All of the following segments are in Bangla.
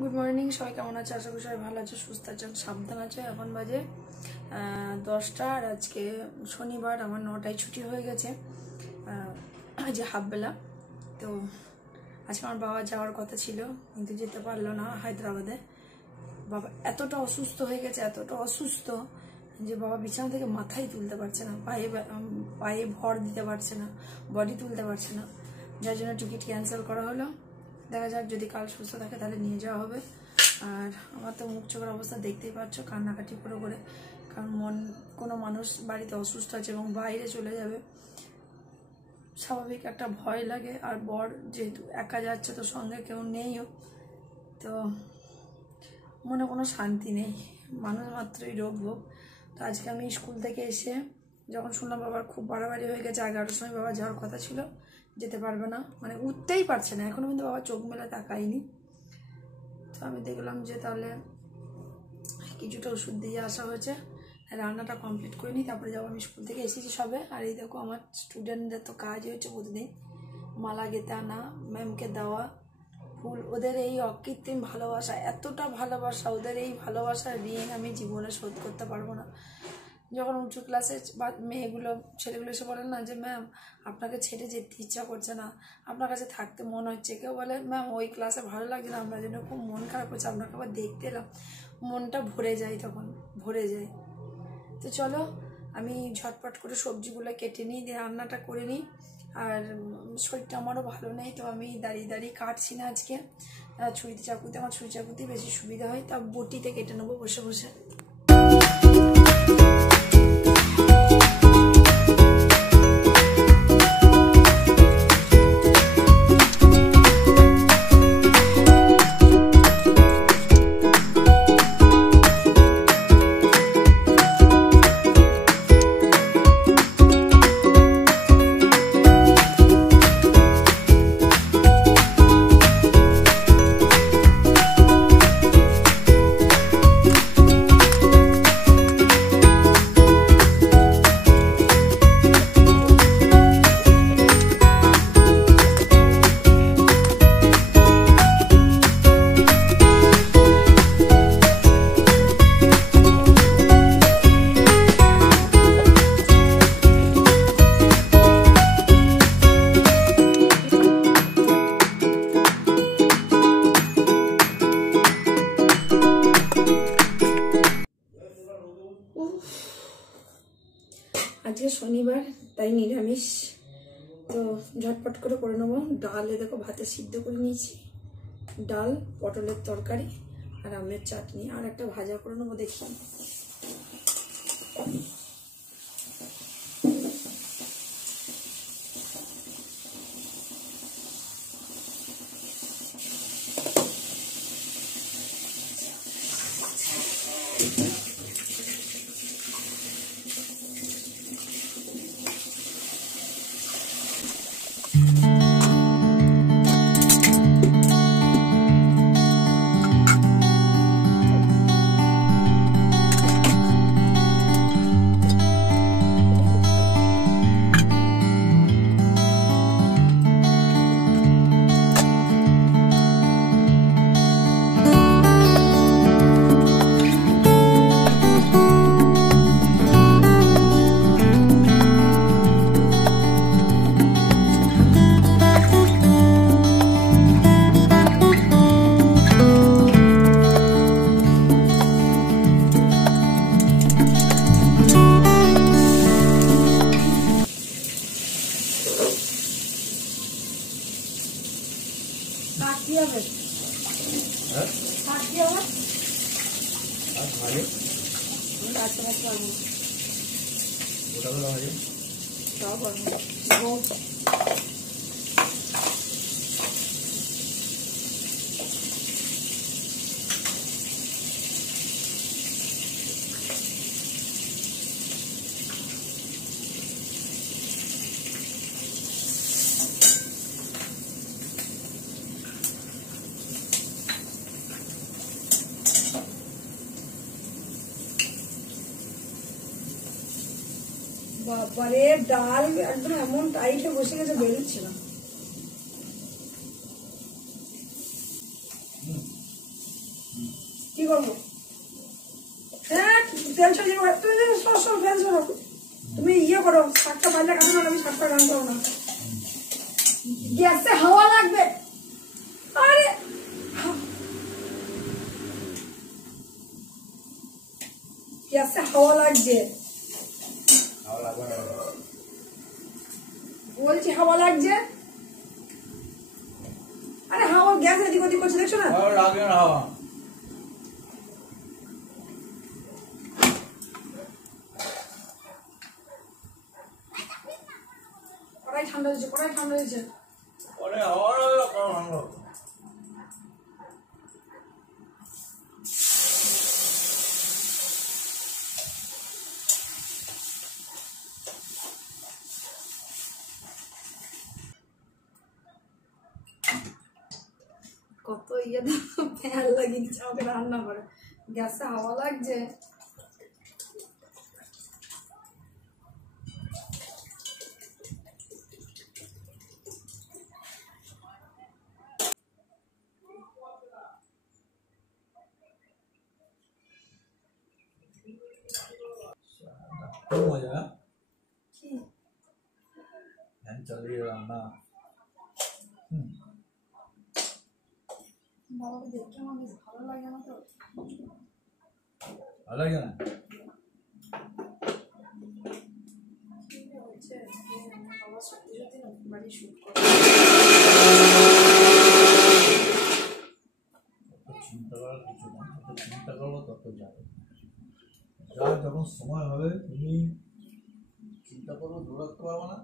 গুড মর্নিং, সবাই কেমন আছে? আশা করি সবাই ভালো আছে, সুস্থ আছেন, সাবধান আছে। এখন বাজে 10টা আর আজকে শনিবার, আমার 9টায় ছুটি হয়ে গেছে, আজ হাফবেলা। তো আজকে আমার বাবা যাওয়ার কথা ছিল কিন্তু যেতে পারলো না হায়দ্রাবাদে। বাবা এতটা অসুস্থ হয়ে গেছে, এতটা অসুস্থ যে বাবা বিছানা থেকে মাথাই তুলতে পারছে না, পায়ে ভর দিতে পারছে না, বডি তুলতে পারছে না, যার জন্য টিকিট ক্যান্সেল করা হলো। দেখা যাক, যদি কাল সুস্থ থাকে তাহলে নিয়ে যাওয়া হবে। আর আমার তো মুখ চোখের অবস্থা দেখতেই পাচ্ছ, কান্নাকাটি করে, কারণ কোনো মানুষ বাড়িতে অসুস্থ আছে এবং বাইরে চলে যাবে, স্বাভাবিক একটা ভয় লাগে। আর বর যেহেতু একা যাচ্ছে, তো সঙ্গে কেউ নেইও, তো মনে কোনো শান্তি নেই, মানুষ মাত্রই রোগ ভোগ। তো আজকে আমি স্কুল থেকে এসে যখন শুনলাম বাবার খুব বাড়াবাড়ি হয়ে গেছে, 11টার সময় বাবা যাওয়ার কথা ছিল, যেতে পারবে না, মানে উঠতেই পারছে না, এখনো কিন্তু বাবা চোখ মেলে তাকায়নি। তো আমি দেখলাম যে তাহলে কিছুটা ওষুধ দিয়ে আসা হয়েছে, রান্নাটা কমপ্লিট করে নিই, তারপরে যাবো। আমি স্কুল থেকে এসেছি সবে। আর এই দেখো আমার স্টুডেন্টদের তো কাজ হচ্ছে প্রতিদিন মালা গেঁথে আনা, ম্যামকে দেওয়া ফুল। ওদের এই অকৃত্রিম ভালোবাসা, এতটা ভালোবাসা, ওদের এই ভালোবাসার ঋণ আমি জীবনে শোধ করতে পারবো না। যখন উঁচু ক্লাসের ছেলেগুলো এসে বলেন না যে ম্যাম আপনাকে ছেড়ে যেতে ইচ্ছা করছে না, আপনার কাছে থাকতে মন হচ্ছে, কেউ বলে ম্যাম ওই ক্লাসে ভালো লাগছে না, আমরা যেন খুব মন খারাপ হচ্ছে, আপনাকে আবার দেখতে এলাম, মনটা ভরে যায়, তখন ভরে যায়। তো চলো আমি ঝটপট করে সবজিগুলো কেটে নিই, দিয়ে রান্নাটা করে নিই। আর শরীরটা আমারও ভালো নেই, তো আমি দাঁড়িয়ে কাটছি না আজকে, ছুরিতে চাকুতে, আমার ছুরি চাকুতেই বেশি সুবিধা হয়, তা বটিতে কেটে নেবো বসে বসে। আজকে শনিবার, তাই নিরামিষ, তো ঝটপট করে নেবো। ডালে দেখো ভাতে সিদ্ধ করে নিয়েছি, ডাল, পটলের তরকারি আর আমের চাটনি, আর একটা ভাজা করে নেবো। দেখি বাবারে, ডাল একদম এমন টাইটে বসে গেছে, বেরোচ্ছে না। করবো? হ্যাঁ তেল ছড়িয়ে তুমি ফ্যান সরো, তুমি ইয়ে করো, শাকটা পারলে কাটো না, আমি শাকটা রান করো না, গ্যাসে হাওয়া লাগবে। আরে গ্যাসে হাওয়া লাগছে, বলছি হাওয়া লাগছে। আরে হাওয়া গ্যাস এদিক ওদিক করছে, দেখছো না? লাগে না হাওয়া। কড়াই ঠান্ডা হয়েছে, কড়াই ঠান্ডা হয়েছে। ওরে হাওয়া লাগলো কেন? কত ইয়ে ফ্যান লাগিয়ে দিচ্ছে আমাকে রান্না করে, গ্যাসে হাওয়া লাগছে। মজা কি ফ্যান চালিয়ে রান্না। বাবাকে দেখতে আমার বেশ ভালো লাগে না তো। ভালো লাগে না? বাবা সত্যি সত্যি না বাড়ি শুট করে চিন্তা করার কিছু না, যত চিন্তা করবো তত যাবে। যা যখন সময় হবে তুমি চিন্তা করবো, ধরে রাখতে পারবো না।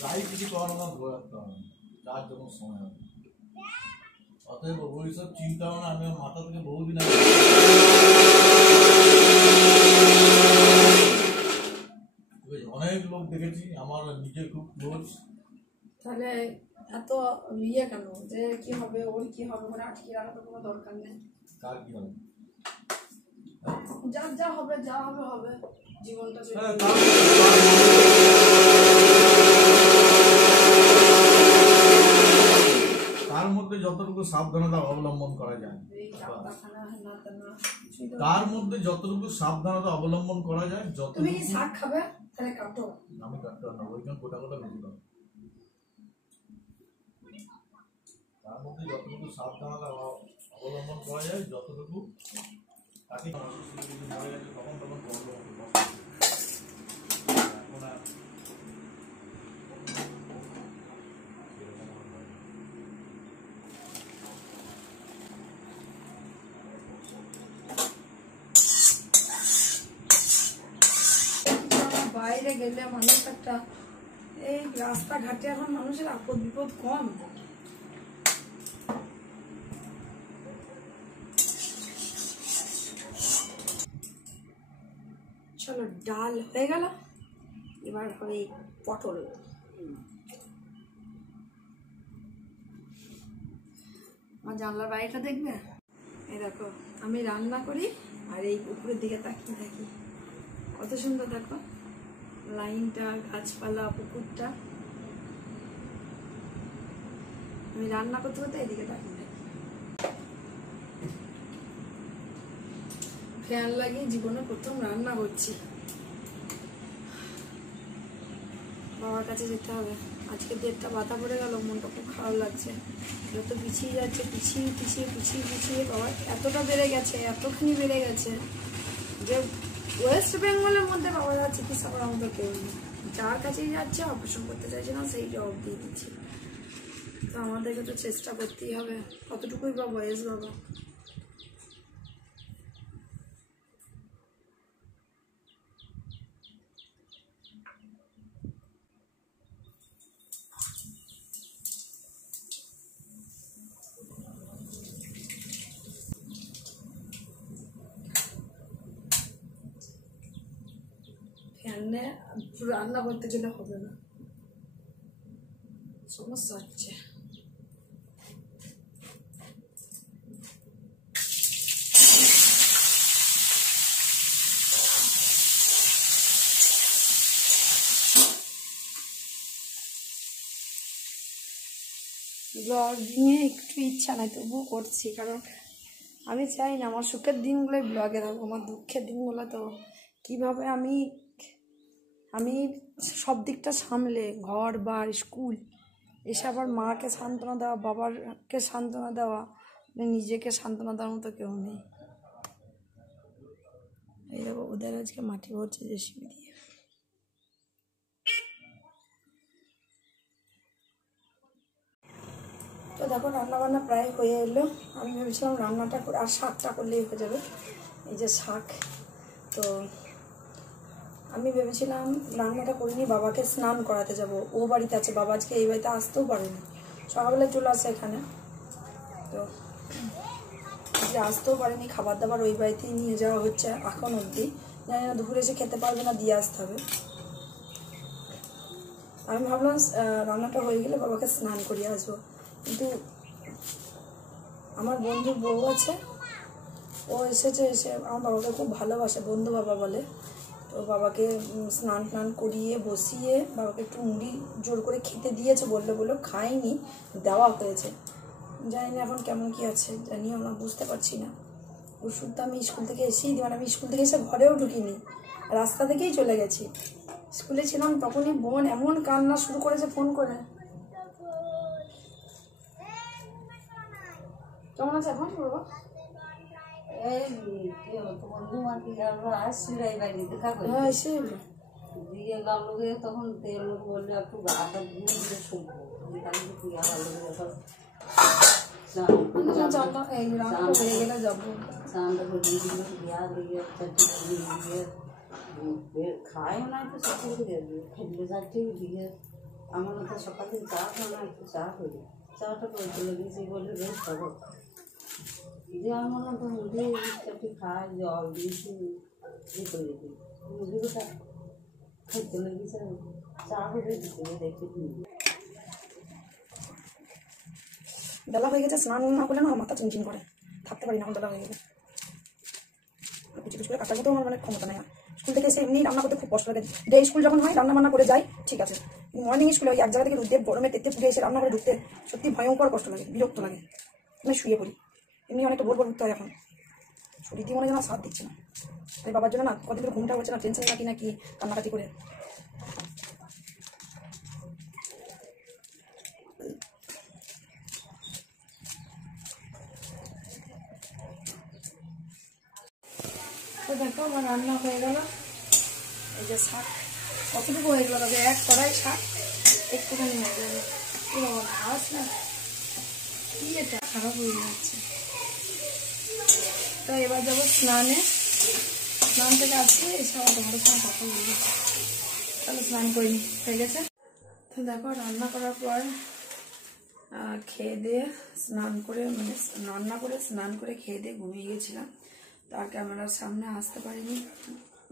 যাই কিছু করানো না, ধরে রাখতে পারবো না, যার যখন সময় হবে। অতএব ওইসব চিন্তা ভাবনা আমি মাথা থেকে বহুদিন আগে অনেক লোক দেখেছি, আমার নিজে খুব ক্লোজ। তাহলে এত ইয়ে কেন যে কি হবে ওর কি হবে মানে আটকে রাখা তো কোনো দরকার নেই। কার কি হবে? যা যা হবে যা হবে হবে, জীবনটা তার মধ্যে যতটুকু সাবধানতা অবলম্বন করা যায়, তার মধ্যে যতটুকু সাবধানতা অবলম্বন করা যায়, তুমি কি শাক খাবে তাহলে কাটো। আমি কাটতে না, ওইখানে গোটা গোটা বেশি দাও। তার মধ্যে যতটুকু সাবধানতা অবলম্বন করা যায়, যতটুকু তাকে মরে গেছে তখন তখন বন্ধ হতে পারে। এখন আর বাইরে গেলে মানুষ একটা এই রাস্তাঘাটে এখন মানুষের আপদ বিপদ কম। চলো ডাল হয়ে গেল, এবার হবে পটল। আমার জানলার বাইরেটা দেখবে, এই দেখো আমি রান্না করি আর এই উপরের দিকে তাকিয়ে থাকি, কত সুন্দর দেখো লাইনটা, গাছপালা, পুকুরটা। আমি রান্না করতে করতে এদিকে তাকিয়ে থাকি। ফ্যান লাগিয়ে জীবনে প্রথম রান্না করছি। বাবার কাছে যেতে হবে, আজকে ডেটটা বাধা পড়ে গেল, মনটা খুব খারাপ লাগছে। যত পিছিয়ে যাচ্ছে, পিছিয়ে পিছিয়ে পিছিয়ে পিছিয়ে বাবার এতটা বেড়ে গেছে, এতখানি বেড়ে গেছে যে ওয়েস্ট বেঙ্গলের মধ্যে বাবারা চিকিৎসা করার মতো কেউ নেই। যার কাছেই যাচ্ছে অপারেশন করতে চাইছে না, সেই জবাব দিয়ে দিচ্ছে। তো আমাদেরকে তো চেষ্টা করতেই হবে, কতটুকুই বা বয়স বাবা। ফ্যানে রান্না করতে গেলে হবে না, সমস্যা হচ্ছে। ব্লগিংয়ে একটু ইচ্ছা নাই, তবুও করছি, কারণ আমি চাই না আমার সুখের দিনগুলোই ব্লগে থাকবো, আমার দুঃখের দিনগুলো তো কিভাবে আমি সব দিকটা সামলে ঘর বার স্কুল এসে আবার মাকে সান্ত্বনা দেওয়া, বাবাকে সান্ত্বনা দেওয়া, নিজেকে সান্ত্বনা দেওয়ার মতো কেউ নেই। এই দেখো ওদের আজকে মাটি ভরছে জেসিবি দিয়ে। তো দেখো রান্নাবান্না প্রায় হয়ে এলো। আমি ভেবেছিলাম রান্নাটা করে আর শাকটা করলেই হয়ে যাবে। এই যে শাক, তো আমি ভেবেছিলাম রান্নাটা করিনি, বাবাকে স্নান করাতে যাব। ও বাড়িতে আছে, বাবা আজকে এই বাড়িতে আসতেও পারেনি, সকালবেলায় চলে আসে এখানে। তো আজকে আসতেও পারেনি, খাবার দাবার ওই বাড়িতেই নিয়ে যাওয়া হচ্ছে এখন অবধি। জানি না দুপুরে এসে খেতে পারবে না, দিয়ে আসতে হবে। আমি ভাবলাম রান্নাটা হয়ে গেলে বাবাকে স্নান করিয়ে আসবো, কিন্তু আমার বন্ধুর বউ আছে, ও এসে আমার বাবাকে খুব ভালোবাসে, বন্ধু বাবা বলে। তো বাবাকে স্নান টান করিয়ে বসিয়ে বাবাকে একটু মুড়ি জোর করে খেতে দিয়েছে, বললো খাইনি, দেওয়া হয়েছে। জানি না এখন কেমন কি আছে, জানিও না, বুঝতে পারছি না। ওষুধটা আমি স্কুল থেকে এসেই দিই, মানে আমি স্কুল থেকে এসে ঘরেও ঢুকিনি, রাস্তা থেকেই চলে গেছি। স্কুলে ছিলাম তখনই বোন এমন কান্না শুরু করেছে ফোন করে। কেমন আছে এখন বাবা? এই তোমার বৌমাকে আসছিল এই বাড়ি দেখা করে হ্যাঁ এসে দিয়ে গেল গিয়ে তখন তেল বললে একটু গাটা ধুয়ে দিয়ে শুনবো পিয়া ভালো চানটা হয়ে গেলে যাবো। চানটা করে দিয়ে দিল বিয়া দিয়ে দিয়ে খায় না একটু সকাল থেকে খেলে যাচ্ছে দিয়ে আমার তো সকালে চা খাওয়া একটু চা করি, চাটা করে চলে গেছি বলে বেশ খাবো দিয়ে আমার তো মুড়ি একটু খায় জল দিয়েছি ই করে দিই মুড়িটা খেতে লেগেছে চা করে দিতে দেখতে বেলা হয়ে গেছে, স্নান না করলে না মাথা চিনচিন করে, থাকতে পারি না, বেলা হয়ে গেছে। কিছু কিছু করে কাটার মতো আমার মানে ক্ষমতা নেই। স্কুল থেকে এসে এমনি রান্না করতে খুব কষ্ট লাগে। ডে স্কুল যখন হয় রান্না বান্না করে যাই ঠিক আছে, মর্নিং স্কুলে ওই এক জায়গা থেকে রুদে গরমে তেতে পুড়ে এসে রান্না করে ঢুকতে সত্যি ভয়ঙ্কর কষ্ট লাগে, বিরক্ত লাগে। আমি শুয়ে পড়ি, এমনি অনেকটা ভোর উঠতে হয় এখন, শরীর দিয়ে মনে হয় না সাথ দিচ্ছে না। তাই বাবার জন্য না কতদিন ঘুমটা হচ্ছে না, টেনশন নাকি কান্নাকাটি করে। তো দেখো আমার রান্না হয়ে গেল। এই যে শাক কতটুকু হয়ে গেল, তবে এক কড়াই শাক একটুখানি হয়ে গেল। বাবা ঘাস না কি এটা খারাপ হয়ে যাচ্ছে। তো এবার যাবো স্নানে, স্নান থেকে আসলে এসে আমার তোমাদের সঙ্গে কথা বলবো। তাহলে স্নান করিনি, হয়ে গেছে। তো দেখো রান্না করার পর খেয়ে দিয়ে স্নান করে, মানে রান্না করে স্নান করে খেয়ে দিয়ে ঘুমিয়ে গেছিলাম। তো আর ক্যামেরার সামনে আসতে পারিনি,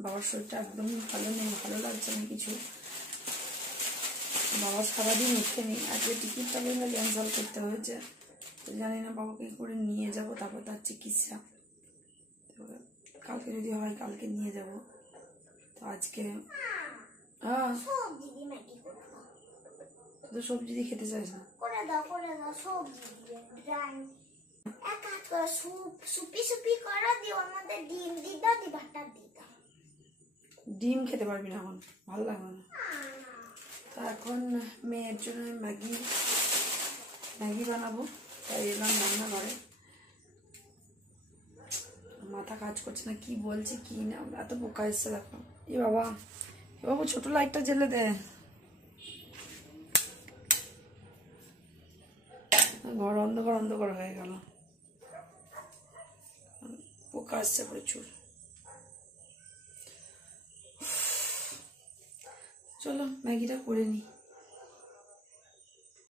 বাবার শরীরটা একদমই ভালো নেই, ভালো লাগছে না কিছু। বাবা সারাদিন উঠেনি, আজকে টিকিটটা কিন্তু ক্যান্সেল করতে হয়েছে। তো জানি না বাবাকে করে নিয়ে যাব, তারপর তার চিকিৎসা। কালকে যদি হয় কালকে নিয়ে যাব। তো আজকে তো সবজি দিয়ে খেতে চাইছ না, করে দাও সবজি দিয়ে এক কাজ করো, সুপি করো, দিয়ে ওর মধ্যে ডিম দিয়ে দাও, দিয়ে ভাতটা দিয়ে দাও। ডিম খেতে পারবি না এখন, ভালো লাগবে না। তো এখন মেয়ের জন্য ম্যাগি বানাবো, তাই এলাম রান্না করে। মাথা কাজ করছে না, কি বলছি কি না, এত বোকা এসছে দেখো। এ বাবা ছোট লাইটটা জ্বেলে দে, ঘর অন্ধকার হয়ে গেল, পোকা আসছে প্রচুর। চলো ম্যাগিটা করে নিই।